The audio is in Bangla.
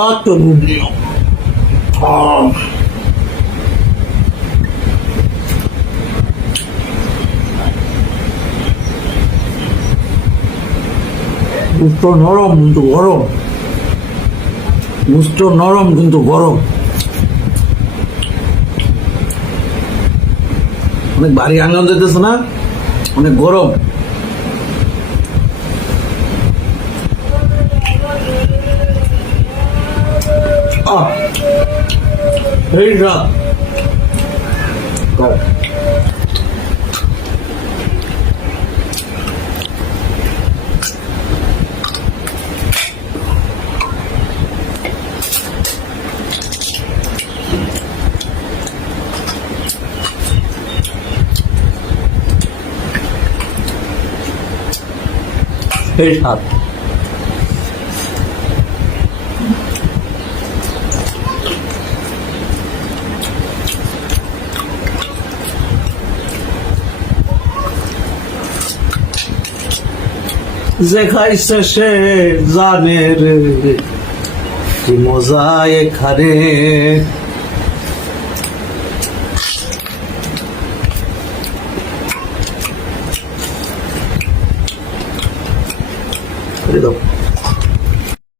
অত ঘুমলি গুস্ত নরম কিন্তু গরম, গুস্ত নরম কিন্তু গরম, অনেক ভারী আঙাল দিতেছে না, অনেক গরম। এই রাত সেই স্বাদ। যে খাইছে সে জানে রে কি মজা এখানে। দাও